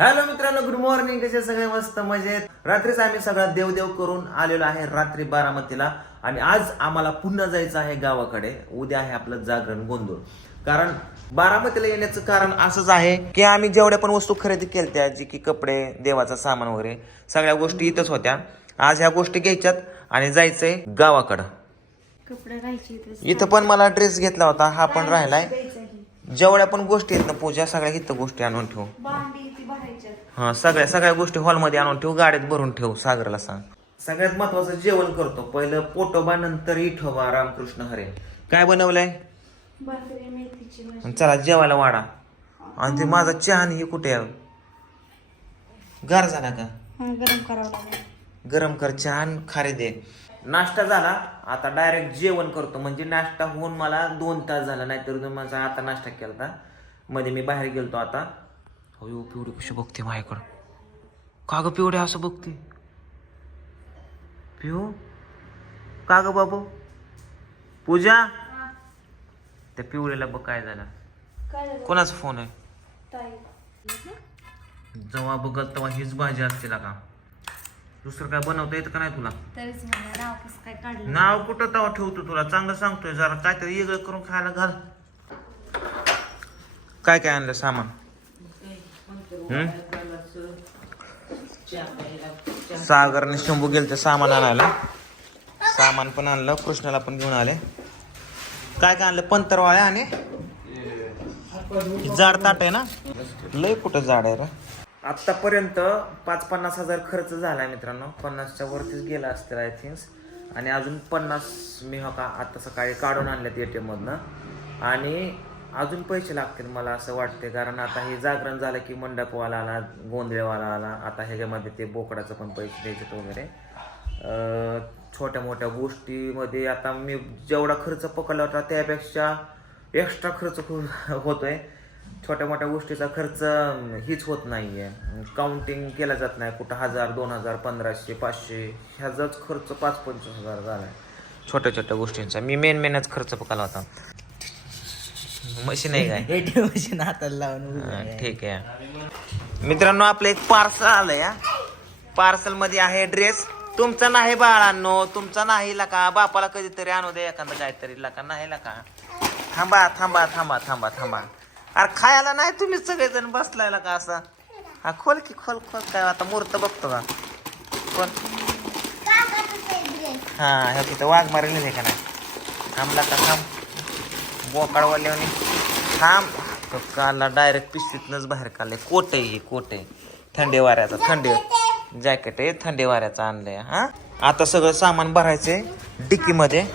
Hello मित्रांनो, good morning. कसे सगळे? मस्त मजेत. रात्रीच आम्ही सगळा देवदेव करून आलेलो आहे रात्री बारामतीला. आणि आज आम्हाला पुन्हा जायचं आहे गावाकडे. उद्या आहे आपलं जागरण गोंधळ. कारण बारामतीला येण्याचं कारण असंच आहे की आम्ही जेवढ्या पण वस्तू खरेदी केल्या, जी की कपडे, देवाचं सामान वगैरे सगळ्या गोष्टी इथंच होत्या. आज ह्या गोष्टी घ्यायच्यात आणि जायचंय गावाकडं. कपडे राहायचे इथं पण मला ड्रेस घेतला होता, हा पण राहिलाय. जेवढ्या पण गोष्टी आहेत ना पूजा, सगळ्या इथं गोष्टी आणून ठेवू. हा, सगळ्या गोष्टी हॉलमध्ये आणून ठेवू, गाडीत भरून ठेवू. सागरला सांग. सगळ्यात महत्वाचं जेवण करतो. पहिलं पोटोबा, नंतर इठोबा. रामकृष्ण हरे. काय बनवलंय? चला जेवायला वाढा. आणि ते माझा चहा हे कुठे आहे? गार झाला का? गरम करावं लागेल. गरम कर चहा, खारे दे. नाश्ता झाला, आता डायरेक्ट जेवण करतो. म्हणजे नाश्ता होऊन मला 2 तास झाला, नाहीतर माझा आता नाश्ता केला. मध्ये मी बाहेर गेलतो. आता हो, पिवडी कशी बघते माझ्याकडं. का ग पिवडे असं बघते? पिऊ का ग बाबू? पूजा, त्या पिवळीला बघ काय झालं. कोणाचा फोन आहे? जेव्हा बघत तेव्हा हीच भाजी असते का? दुसरं काय बनवता येतं का नाही तुला? नाव कुठं तवा ठेवतो तुला? चांगलं सांगतोय, जरा काहीतरी वेगळं करून खायला घाल. काय काय आणलं सामान? सागरने शंभू गेलते सामान आणायला. सामान पण आणलं, कृष्णाला पण घेऊन आले. काय काय आणलं? पंतरवाळ्या आणि जाड ताट आहे ना? लय कुठं जाड आहे रे. आतापर्यंत 50-50 हजार खर्च झालाय मित्रांनो. 50च्या वरतीच गेला असतील आय थिंक्स. आणि अजून 50 मी आता सकाळी काढून आणल्यात ATM मधनं. आणि अजून पैसे लागतील मला असं वाटते. कारण आता हे जागरण झालं की मंडपवाला आला, गोंधळवाला आला. आता ह्याच्यामध्ये ते बोकडाचं पण पैसे द्यायचे वगैरे. छोट्या मोठ्या गोष्टीमध्ये आता मी जेवढा खर्च पकडला होता त्यापेक्षा एक्स्ट्रा खर्च होतोय. छोट्या मोठ्या गोष्टीचा खर्च हीच होत नाहीये. काउंटिंग केला जात नाही. कुठं 1000, 2000, 1500, 500 ह्याचाच खर्च 5-25 हजार झालाय छोट्या छोट्या गोष्टींचा. मी मेनच खर्च पकडला होता. मशीन आहे काय? ATM मशीन हाताला लावून. ठीक आहे मित्रांनो, आपलं एक पार्सल आलंय. पार्सल मध्ये आहे ड्रेस. तुमचा नाही बाळांनो, तुमचा नाही लका. बापाला कधीतरी आणू दे एखादं काहीतरी लका. नाही लका. थांबा थांबा थांबा थांबा थांबा. अरे खायला नाही तुम्ही सगळेजण बसलाय का असं? हा खोल की खोल खोल. काय आता मूर्त बघतो का कोण? हा, ह्या तिथं वाघ मारेल का नाही? थांबला का? थांब. बोकाडवाल्याने थांब. काला डायरेक्ट पिशवीतनच बाहेर काढले. कोट आहे, कोट आहे थंडी वाऱ्याचा. थंडी जॅकेट आहे, थंडी वाऱ्याचा आणलंय. हा, आता सगळं सामान भरायचंय डिक्की मध्ये.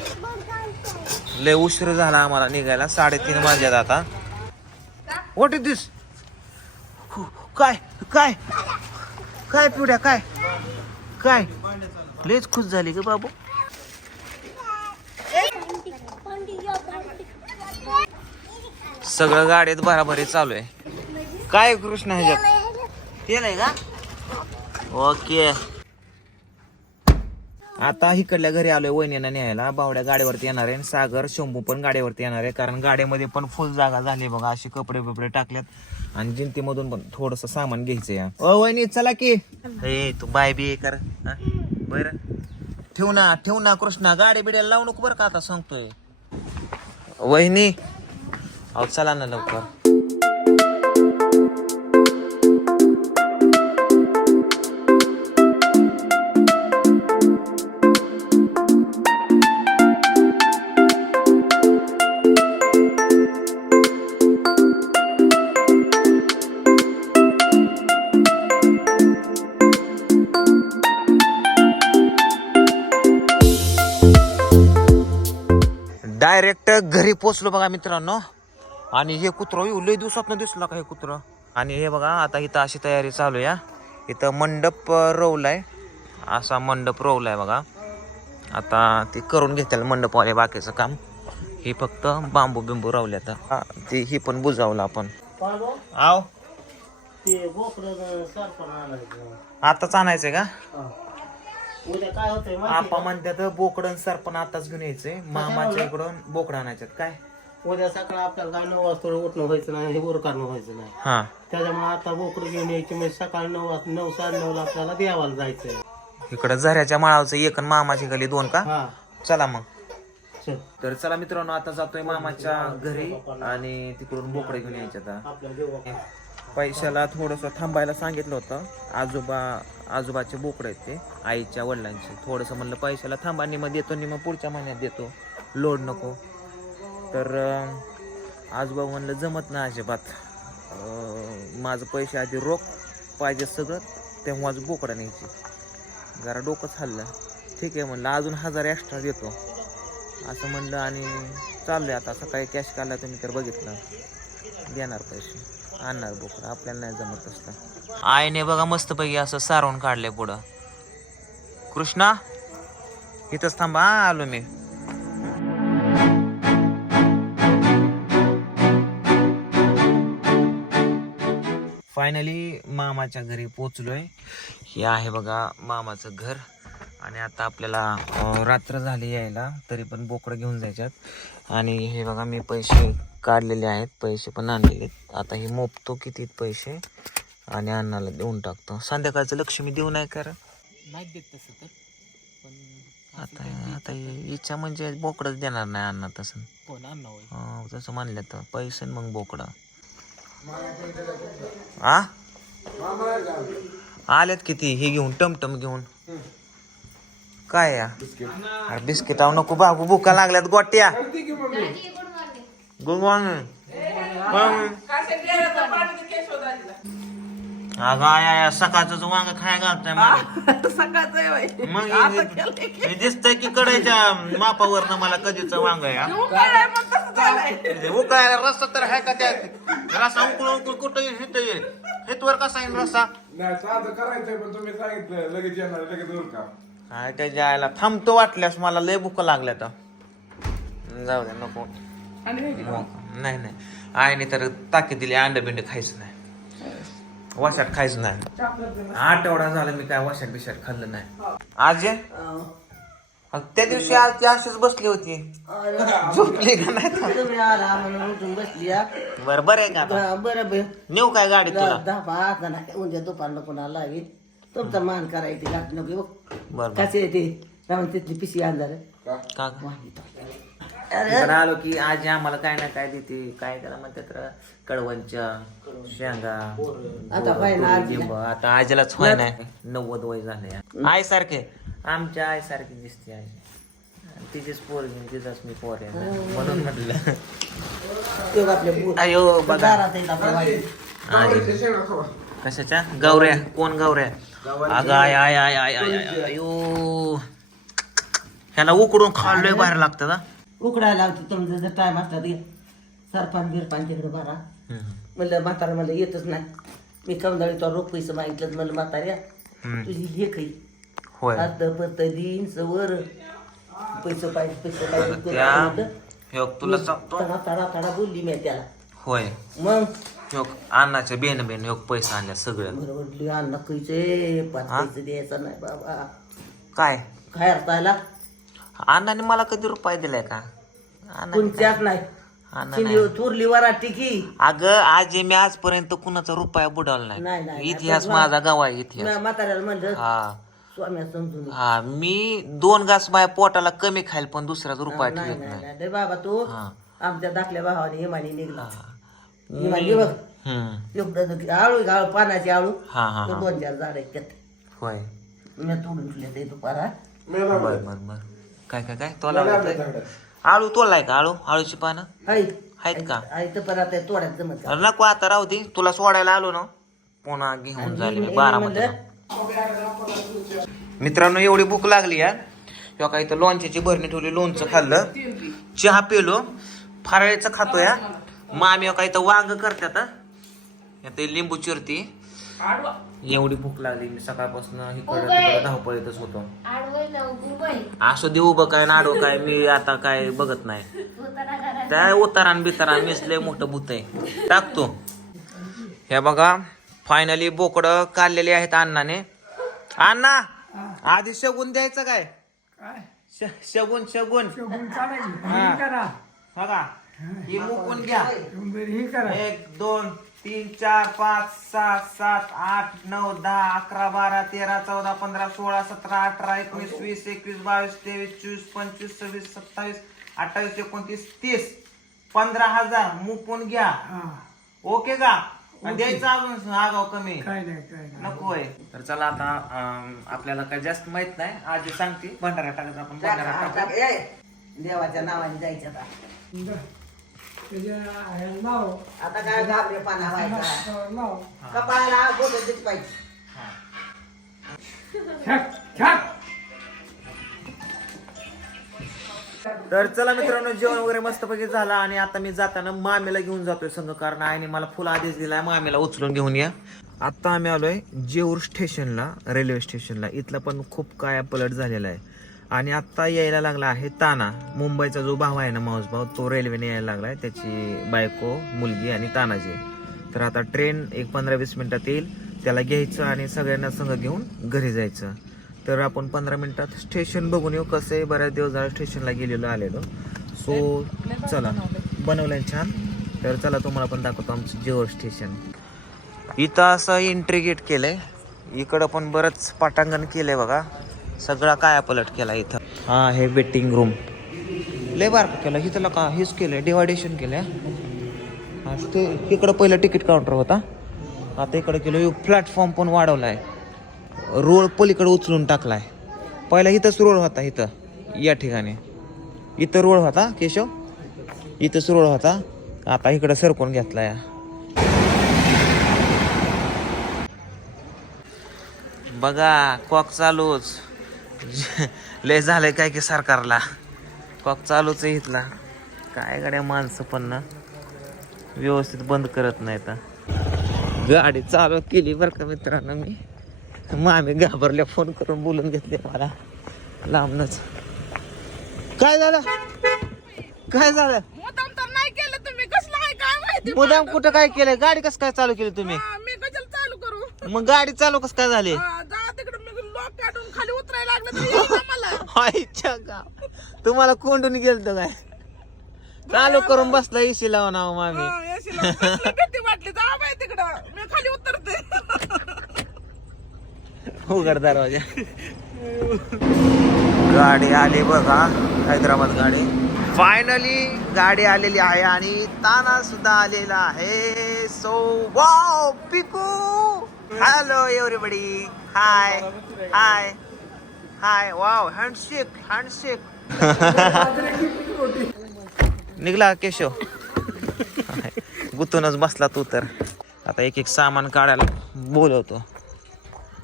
लय उशीर झाला आम्हाला निघायला. 3:30 वाजल्यात आता. व्हॉट इज दिस? काय काय काय पिवड्या? काय काय? लयच खुश झाली ग बाबू. सगळं गाडीत भराभरी चालू आहे. काय कृष्ण ह्याच्यात तेल आहे का? ओके. आता इकडल्या घरी आलोय वहिनीला न्यायला. बावड्या गाडीवरती येणार आहे. सागर, शंभू पण गाडीवरती येणार आहे. कारण गाडीमध्ये पण फुल जागा झाली बघा. अशी कपडे बिपडे टाकल्यात. आणि जिंतीमधून पण थोडस सामान घ्यायचंय. ओ वहिनी चला की. हे तू बाय बी कर बर. ठेवू ना कृष्णा. गाडी बिड्याला लावू नको बरं का, आता सांगतोय. वहिनी अहो चला ना लवकर. डायरेक्ट घरी पोचलो बघा मित्रांनो. आणि हे कुत्रं लय दिवसात दिसला का हे कुत्रं. आणि हे बघा आता इथं अशी तयारी चालू आहे. इथं मंडप रोवलाय. असा मंडप रोवलाय बघा. आता ते करून घेतील मंडपवाले बाकीचं काम. हे फक्त बांबू बिंबू रावले. आता ते ही पण बुजावलं आपण. आव आताच आणायचंय का? उद्या काय होतंय आपा म्हणतात बोकडं सरपण आताच घेऊन यायचंय. मामाच्या इकडून बोकडं आणायच्यात. काय उद्या सकाळी आपल्याला काय 9 वाजता उठणं व्हायचं नाही हे करणं व्हायचं नाही हा त्याच्यामुळे आता बोकडं घेऊन यायची म्हणजे सकाळी 9 9:30 आपल्याला देवाला जायचंय. इकडं झऱ्याच्या माळावचं एक आणि मामाची गली 2 का? हा चला मग. चल तर चला मित्रांनो, आता जातोय मामाच्या घरी आणि तिकडून बोकडे घेऊन यायचे. आता आपल्याला देवा पैशाला थोडंसं थांबायला सांगितलं होतं. आजोबाचे बोकडे आहेत ते, आईच्या वडिलांचे. थोडंसं म्हणलं पैशाला थांबा, निम देतो निम पुढच्या महिन्यात देतो, लोड नको. तर आजोबा म्हणलं जमत नाही अजिबात, माझं पैसे आधी रोख पाहिजे सगळं, तेव्हाच बोकडा न्यायची. जरा डोकंच हल्लं. ठीक आहे म्हणलं, अजून 1000 एक्स्ट्रा देतो असं म्हणलं आणि चाललोय. आता सकाळी कॅश काढला तुम्ही तर बघितलं, देणार पैसे, आणणार बोकडं. आपल्याला नाही जमत असतं. आईने बघा मस्तपैकी असं सारवून काढलंय पुढं. कृष्णा इथंच थांबा, आलो मी. फायनली मामाच्या घरी पोचलोय. हे आहे बघा मामाचं घर. आणि आता आपल्याला रात्र झाली यायला, तरी पण बोकडं घेऊन जायच्यात. आणि हे बघा मी पैसे काढलेले आहेत, पैसे पण आणलेले. आता हे मोपतो किती पैसे आणि अण्णाला देऊन टाकतो. संध्याकाळचं लक्ष्मी देऊ नाही करा नाही देत तसं तर पण आता इच्छा म्हणजे बोकडंच देणार नाही अण्णा तसं. हो ना तसं म्हणलं तर पैसे मग बोकडं. आ आलेत किती हे घेऊन, टमटम घेऊन. काय या अरे बिस्किट आव नको बाबू, भुका लागल्यात गोट्या. Good morning. अगं आया सकाळच वांग खाय घालताय मग दिसतंय की कडायच्या मापावरनं मला कधीच वांग आहे. उकळायला रस्ता तर आहे का? त्यात रसा उकळून कुठं येईल हेतवर कसा येईल रस्सा? करायचंय पण तुम्ही सांगितलं लगेच येणार लगेच उरका. काय त्याच्या आयला थांबतो वाटल्यास, मला लय भुका लागल्या तर. जाऊ द्या नको. नाही नाही आईने तर ताकीद दिली, अंड बिंड खायचं नाही, वाशाट खायचं नाही. आठवडा झाला मी काय वाशाट बिशाट खाल्लं नाही. आज त्या दिवशी आज ती अशीच बसली होती, झोपली का नाही? तुम्ही आला म्हणून उठून बसली. बरं आहे का आता? बरं नेऊ काय गाडी तुला? 10 नाही उद्या दुपारला कोणाला लागेल तुमचा मान करायची गाठी नको. बरं कसे येते त्यामुळे तिथली पिशी आणणार का पण आलो की आजी आम्हाला काय ना काय देते. काय त्याला म्हणतात तर कडवंच्या शेंगा, आता लिंब. आता आजीलाच होय नाही, 90 वय झाले. आई सारखे आमच्या आई सारखी दिसते आजी. तिचीच पोर घेऊन तिचाच मी पोर आहे म्हणून म्हटलं. अयो बघा आजी कशाच्या गौऱ्या, कोण गौऱ्या? अगं I I I I I अयो ह्याला उकडून खाल्लोय बाहेर लागतं ना. उकडायला लावते तुमचा जर टाइम असला तर सरपंच बिरपान तिकडे भरा. म्हणलं म्हातारा मला येतच नाही. मी कमदाळी तो रोख पैसे मागितलं म्हणलं म्हाताऱ्या तुझी हे काही होय आता पत्त दिन सवर पैसे पाहिजे तुला सांगतो तडा बोलली मी त्याला. होय मग अन्नाच्या बेन योग पैसे आणल्या सगळं. बरोबर अन्न खायचे 5 पैसे द्यायचा नाही बाबा. काय काय अर्थाला अण्णाने मला कधी रुपये दिलाय का? कोणत्याच नाही. थोरली वराठी की अगं आजी मी आजपर्यंत कुणाचा रुपया बुडवला नाही. इतिहास माझा गवा इतिहास. म्हाताऱ्याला म्हणलं हा स्वाम्या समजून हा मी 2 घास माझ्या पोटाला कमी खाईल पण दुसऱ्याचा रुपया ठेवत नाही. नाही बाबा तो हा. आमच्या दाखल्या भावाने हिमानी निघला. हिमानी बघ आळू गाळू पानाची आळू हा हा 2-4 झाड आहेत त्यात होय मी तोडून ठेवले ते दुपारा. बर बर बर काय काय काय तोला आळू तोलाय का? आळूची पानं आहेत का? तर पण आता तोड्यात जमत का? अरे नको आता राहू दे, तुला सोडायला आलो ना पुन्हा घेऊन जाईल मी 12 मध्ये. मित्रांनो एवढी भूक लागली यार. किंवा काही तर लोणच्याची भरणी ठेवली, लोणचं खाल्लं, चहा पिलो, फराळीचं खातो या. मामी काही तर वांग करतात, ते लिंबू चिरती. एवढी भूक लागली मी सकाळपासून इकडं तिकडं धावपळीतच होतो. असं देऊ उभं काय नाडो काय मी आता काय बघत नाही. त्या उतारान बितारान मिसले मोठं भूत आहे टाकतो. हे बघा फायनली बोकडं काढलेले आहेत अण्णाने. अण्णा आधी शगुन द्यायचं काय? शगुन बघा ही मुकून घ्या. हे करा 1 2 3 4 5 6 7 8 9 10 11 12 13 14 15 16 17 18 19 20 21 22 23 24 25 26 27 28 29 30 15,000 मुकून घ्या. ओके का? आणि द्यायचं अजून आगाव कमी काय नाही नकोय. तर चला आता आपल्याला काय जास्त माहित नाही. आधी सांगते भंडारा टाकायचा आपण भंडारा टाकू. देवाच्या नावाने जायचं आता. त्याच्या नाव आता काय घाबरे पाना व्हायचा नाव कपाळाला बोलतच पाहिजे. छाक छाक. तर चला मित्रांनो, जेवण वगैरे मस्तपैकी झालं आणि आता मी जाताना मामीला घेऊन जातोय संघ, कारण आईने मला फुल आदेश दिलाय मामीला उचलून घेऊन या. आता आम्ही आलोय जेऊर स्टेशनला, रेल्वे स्टेशनला. इथला पण खूप काया पलट झालेला आहे आणि आता यायला लागला आहे ताना. मुंबईचा जो भाव आहे ना, माऊस भाऊ, तो रेल्वेने यायला लागलाय. त्याची बायको, मुलगी आणि तानाजी. तर आता ट्रेन एक 15-20 मिनिटात येईल. त्याला घ्यायचं आणि सगळ्यांना संघ घेऊन घरी जायचं. तर आपण 15 मिनिटात स्टेशन बघून येऊ कसं आहे. बऱ्याच दिवस झाला स्टेशनला गेलेलो आलेलो. सो चला, बनवलंय छान. तर चला तुम्हाला पण दाखवतो आमचं जेऊर स्टेशन. इथं असं एंट्री गेट केलंय. इकडं पण बरंच पाटांगण केलंय बघा. सगळा काया पलट केला इथं. हा हे वेटिंग रूम लय बारका केलं. इथं का हेच केलंय, डिवायडेशन केलंय. ते इकडं पहिलं तिकीट काउंटर होता, आता इकडं केलं. प्लॅटफॉर्म पण वाढवलाय. रोड पलीकडे उचलून टाकलाय. पहिला इथंच रोड होता. इथं या ठिकाणी इथं रोड होता केशव, इथंच रोड होता. आता इकडं सरकून घेतलाय. बघा कॉक चालूच. लय झालंय काय की सरकारला. कॉक चालूच आहे इथला. काय गाड्या माणसं पण ना व्यवस्थित बंद करत नाहीत. गाडी चालू केली बरं का मित्रांनो मी. मामी घाबरल्या, फोन करून बोलून घेतले मला लांबनच. काय झालं? काय झालं? मुद्दाम तर नाही केलं तुम्ही. कसलं आहे काय माहिती. मुद्दाम कुठं काय केलंय? गाडी कसं काय चालू केली तुम्ही? मी कशाला चालू करू. मग गाडी चालू कसं काय झाली? जा तिकडे. मी लॉक काढून खाली उतरायला लागलं तर येईल ना मला. आईच्या गाव, तुम्हाला कोंडून गेलतो काय? चालू करून बसला इशी लावून आहो मामी. याशी कसलं भीती वाटली. जा बाई तिकडं, मी खाली उतरते. उघड दरवाजा. गाडी आली बघा, हैदराबाद गाडी. फायनली गाडी आलेली आहे आणि ताना सुद्धा आलेला आहे. So wow Piku. Hello everybody. Hi hi hi. Wow handshake handshake. निघला केशव. गुतूनच बसला तू तर. आता एक एक सामान काढायला बोलवतो.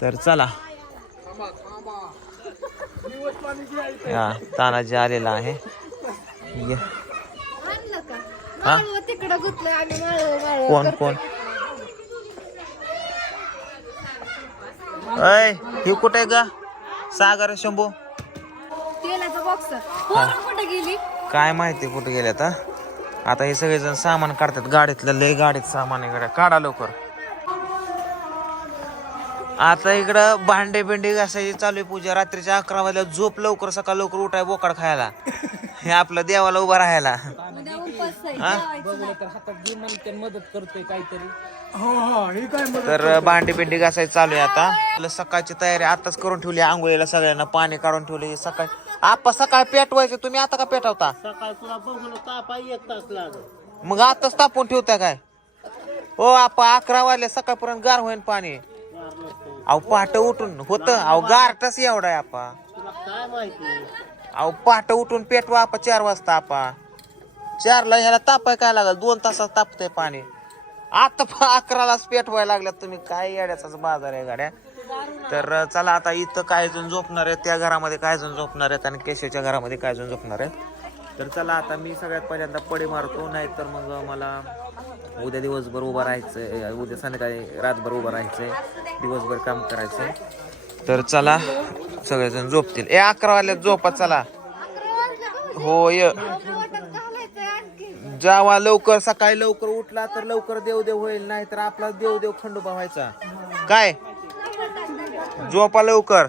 तर चला, तानाजी आलेला आहे. हा तिकडं गुतलं आणि कोण कोण? अय ही कुठे आहे ग? सागर शंभू तेलाचा बॉक्स कुठे गेली? काय माहिती कुठे गेले आता. आता हे सगळेजण सामान काढतात गाडीतलं. लय गाडीत सामान आहे. काढा लवकर. आता इकडं भांडे बिंडे घासायची चालू आहे पूजा. रात्रीच्या 11 वाजल्या झोप लवकर, सकाळ लवकर उठाय बोकाड खायला. हे आपलं देवाला उभं राहायला. तर भांडी बिंडी घासायची चालू आहे आता. सकाळची तयारी आताच करून ठेवली. आंघोळीला सगळ्यांना पाणी काढून ठेवले. सकाळी आपा सकाळ पेटवायचे, तुम्ही आता का पेटवता? मग आताच तापून ठेवता काय? हो आपा 11 वाजले, सकाळपर्यंत गार होईन पाणी. अहो पहाटे उठून होत. अहो गारटाच एवढा आहे आपा. अहो पहाटे उठून पेटवा आपा 4 वाजता. आपा 4ला ह्याला तापाय काय लागल? 2 तासात तापतंय पाणी. आता 11लाच पेटवायला लागल्यात तुम्ही. काय येड्याचाच बाजार आहे गाड्या. तर चला आता इथं काय जण झोपणार आहेत, त्या घरामध्ये काय जण झोपणार आहेत आणि केशवच्या घरामध्ये काय जण झोपणार आहेत. तर चला आता मी सगळ्यात पहिल्यांदा पडी मारतो. नाहीतर मग मला उद्या दिवसभर उभं राहायचंय. उद्या संध्याकाळी रातभर उभं राहायचंय. दिवसभर काम करायचंय. तर चला सगळेजण झोपतील. 11 वाजल्यात झोपा. चला हो य जावा लवकर. सकाळी लवकर उठला तर लवकर देवदेव होईल, नाही तर आपला देवदेव खंडोबा व्हायचा. काय झोपा लवकर.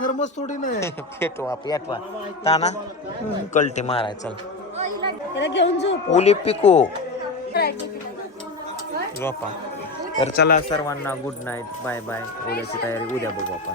थर्मस थोडी नाही. पेटवा पेटवा ताना कलटी माराय. चल त्याला घेऊन झोप ओली पिको झोपा. तर चला सर्वांना गुड नाईट, बाय बाय. उद्याची तयारी उद्या बघू आपण.